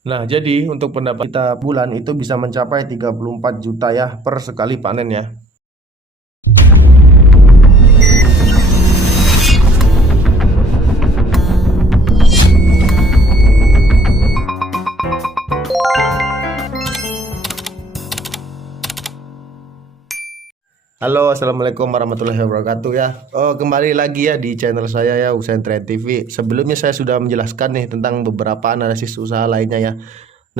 Nah, jadi untuk pendapat kita bulan itu bisa mencapai 34 juta ya per sekali panen ya. Halo, assalamualaikum warahmatullahi wabarakatuh ya. Oh, kembali lagi ya di channel saya ya, Usain Trade TV. Sebelumnya saya sudah menjelaskan nih tentang beberapa analisis usaha lainnya ya.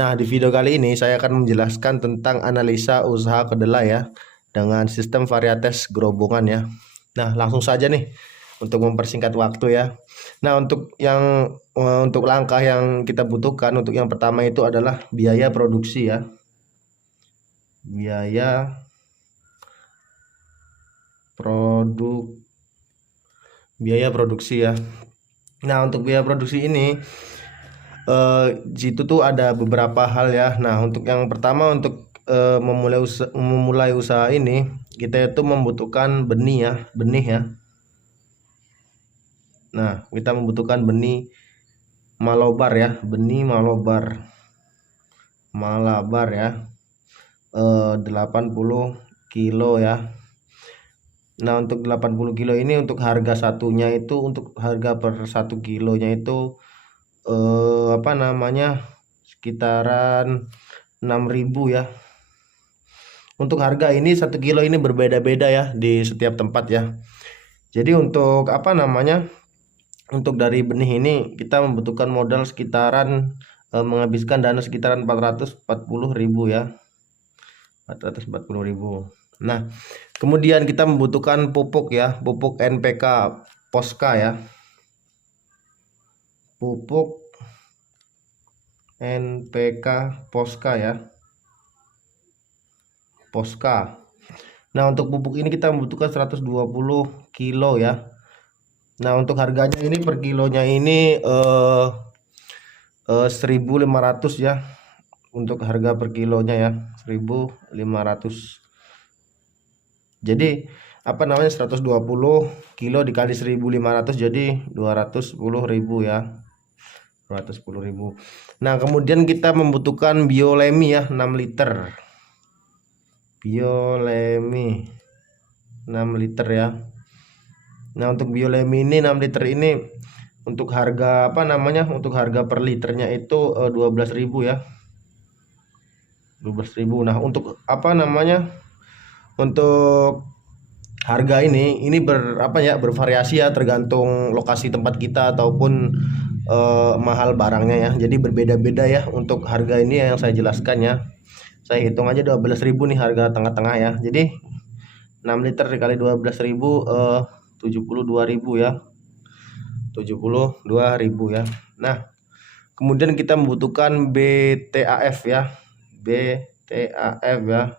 Nah, di video kali ini saya akan menjelaskan tentang analisa usaha kedelai ya dengan sistem varietas gerobongan ya. Nah, langsung saja nih untuk mempersingkat waktu ya. Nah, untuk langkah yang kita butuhkan untuk yang pertama itu adalah biaya produksi ya. Biaya produk biaya produksi ya. Nah, untuk biaya produksi ini situ tuh ada beberapa hal ya. Nah, untuk yang pertama untuk memulai usaha ini kita itu membutuhkan benih ya, benih ya. Nah, kita membutuhkan benih malobar ya, benih malabar ya. 80 kilo ya. Nah, untuk 80 kilo ini untuk harga satunya itu, untuk harga per 1 kilonya itu apa namanya, sekitaran 6.000 ya. Untuk harga ini 1 kilo ini berbeda-beda ya di setiap tempat ya. Jadi untuk apa namanya, untuk dari benih ini kita membutuhkan modal sekitaran menghabiskan dana sekitaran 440.000 ya, 440.000. Nah, kemudian kita membutuhkan pupuk ya, pupuk NPK Posca ya, pupuk NPK Posca ya, Posca. Nah, untuk pupuk ini kita membutuhkan 120 kilo ya. Nah, untuk harganya ini per kilonya ini 1.500 ya. Untuk harga per kilonya ya, 1.500. Jadi apa namanya, 120 kilo dikali 1.500 jadi 210.000 ya. 210.000. Nah, kemudian kita membutuhkan biolemi ya, 6 liter. Biolemi 6 liter ya. Nah, untuk biolemi ini 6 liter ini untuk harga apa namanya, untuk harga per liternya itu 12.000 ya. 12.000. Nah, untuk apa namanya, untuk harga ini apa ya, bervariasi ya tergantung lokasi tempat kita ataupun mahal barangnya ya. Jadi berbeda-beda ya untuk harga ini yang saya jelaskan ya. Saya hitung aja 12.000 nih harga tengah-tengah ya. Jadi 6 liter dikali 12.000 72.000 ya. 72.000 ya. Nah, kemudian kita membutuhkan BTAF ya. BTAF ya.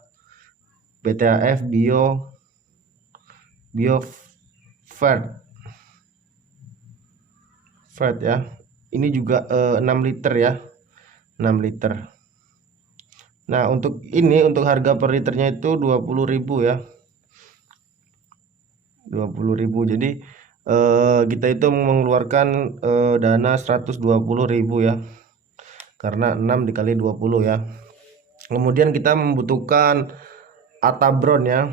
BTAF bio fat ya. Ini juga 6 liter ya. 6 liter. Nah, untuk ini untuk harga per liternya itu 20.000 ya. 20.000. Jadi kita itu mengeluarkan dana 120.000 ya. Karena 6 dikali 20 ya. Kemudian kita membutuhkan Atabron ya.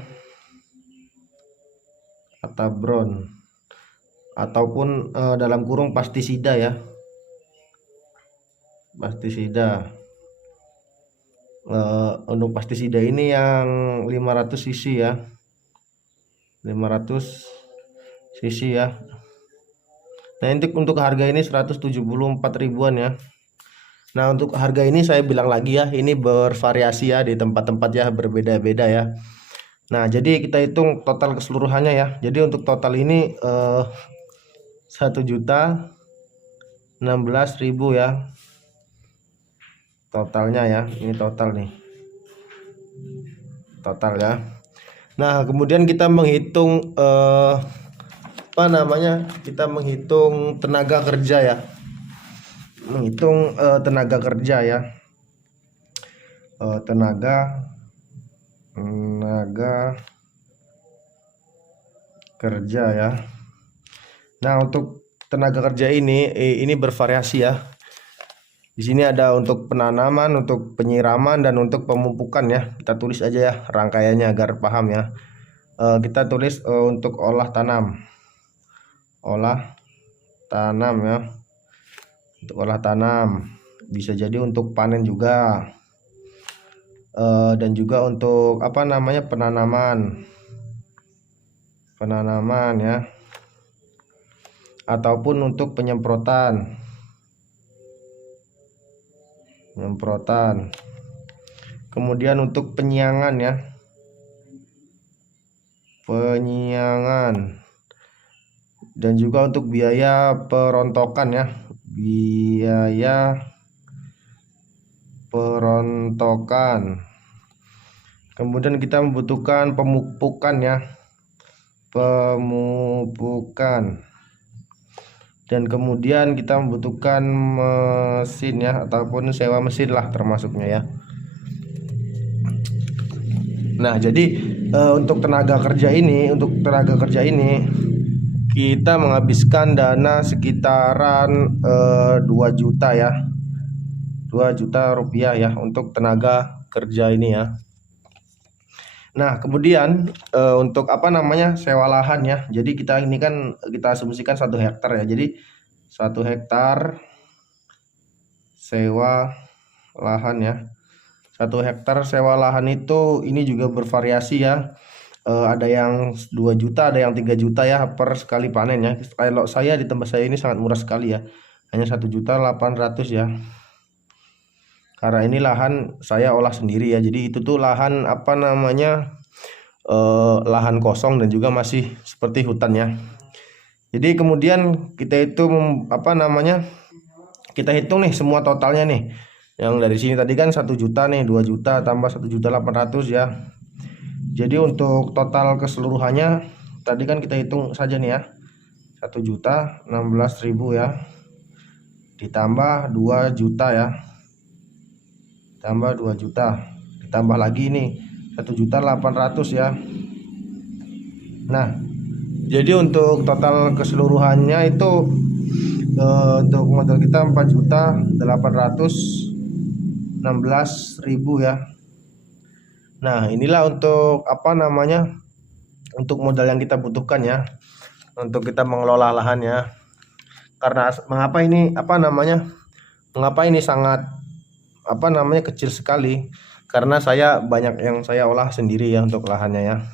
Atabron ataupun dalam kurung pastisida ya. Pastisida. Untuk pastisida ini yang 500 cc ya. 500 cc ya. Nah, untuk harga ini 174 ribuan ya. Nah, untuk harga ini saya bilang lagi ya, ini bervariasi ya di tempat-tempat ya, berbeda-beda ya. Nah, jadi kita hitung total keseluruhannya ya. Jadi untuk total ini 1.016.000 ya. Totalnya ya, ini total nih. Total ya. Nah, kemudian kita menghitung apa namanya? Kita menghitung tenaga kerja ya. Menghitung tenaga kerja ya. Tenaga kerja ya. Nah, untuk tenaga kerja ini bervariasi ya. Di sini ada untuk penanaman, untuk penyiraman, dan untuk pemupukan ya. Kita tulis aja ya rangkaiannya agar paham ya. Kita tulis untuk olah tanam. Olah tanam ya. Untuk olah tanam. Bisa jadi untuk panen juga. Dan juga untuk apa namanya penanaman ya. Ataupun untuk penyemprotan. Kemudian untuk penyiangan ya, dan juga untuk biaya perontokan ya, kemudian kita membutuhkan pemupukan ya, dan kemudian kita membutuhkan mesin ya, ataupun sewa mesin lah termasuknya ya. Nah, jadi untuk tenaga kerja ini kita menghabiskan dana sekitaran 2 juta ya. 2 juta rupiah ya untuk tenaga kerja ini ya. Nah, kemudian untuk apa namanya sewa lahan ya. Jadi kita ini kan kita asumsikan 1 hektar ya. Jadi 1 hektar sewa lahan ya. 1 hektar sewa lahan itu ini juga bervariasi ya. Ada yang 2 juta, ada yang 3 juta ya per sekali panen ya. Kalau saya di tempat saya ini sangat murah sekali ya. Hanya 1.800.000 ya. Karena ini lahan saya olah sendiri ya. Jadi itu tuh lahan apa namanya lahan kosong dan juga masih seperti hutan ya. Jadi kemudian kita itu apa namanya kita hitung nih semua totalnya nih. Yang dari sini tadi kan 1 juta nih, 2 juta tambah 1.800.000 ya. Jadi untuk total keseluruhannya tadi kan kita hitung saja nih ya. 1.016.000 ya. Ditambah 2 juta ya. Tambah 2 juta. Ditambah lagi nih 1.800.000 ya. Nah, jadi untuk total keseluruhannya itu untuk modal kita 4.816.000 ya. Nah, inilah untuk apa namanya untuk modal yang kita butuhkan ya untuk kita mengelola lahan ya. Karena mengapa ini sangat apa namanya kecil sekali, karena saya banyak yang saya olah sendiri ya untuk lahannya ya.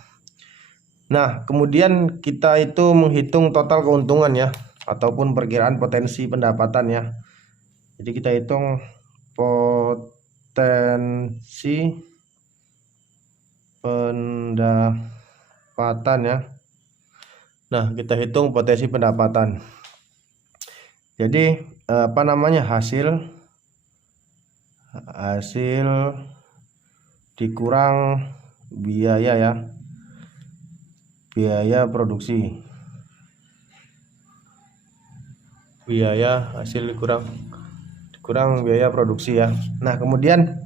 Nah, kemudian kita itu menghitung total keuntungan ya, ataupun perkiraan potensi pendapatan ya. Jadi kita hitung potensi pendapatan ya. Nah, kita hitung potensi pendapatan. Jadi apa namanya hasil dikurang biaya ya, biaya produksi, hasil dikurang biaya produksi ya. Nah, kemudian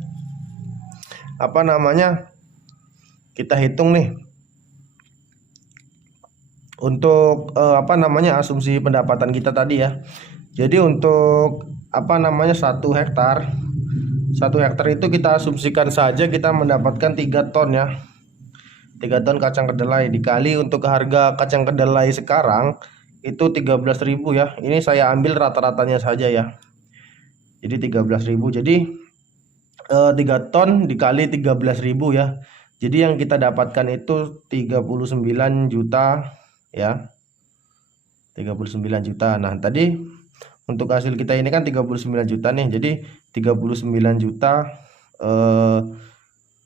apa namanya kita hitung nih untuk apa namanya asumsi pendapatan kita tadi ya. Jadi untuk apa namanya 1 hektar itu kita asumsikan saja kita mendapatkan 3 ton ya. 3 ton kacang kedelai dikali untuk harga kacang kedelai sekarang itu 13.000 ya. Ini saya ambil rata-ratanya saja ya. Jadi 13.000. Jadi 3 ton dikali 13.000 ya. Jadi yang kita dapatkan itu 39 juta ya. 39 juta. Nah, tadi untuk hasil kita ini kan 39 juta nih. Jadi 39 juta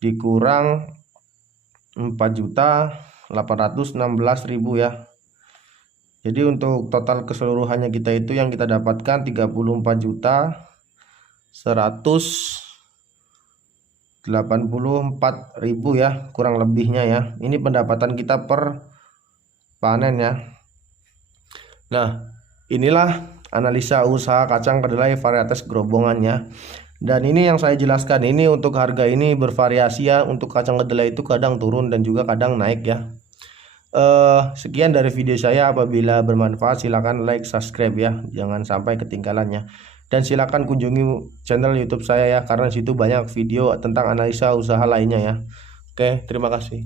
dikurang 4.816.000 ya. Jadi untuk total keseluruhannya kita itu yang kita dapatkan 34.184.000 ya, kurang lebihnya ya. Ini pendapatan kita per panen ya. Nah, inilah analisa usaha kacang kedelai varietas gerobongannya. Dan ini yang saya jelaskan ini untuk harga ini bervariasi ya. Untuk kacang kedelai itu kadang turun dan juga kadang naik ya. Sekian dari video saya. Apabila bermanfaat silahkan like, subscribe ya. Jangan sampai ketinggalannya. Dan silakan kunjungi channel YouTube saya ya, karena situ banyak video tentang analisa usaha lainnya ya. Oke, terima kasih.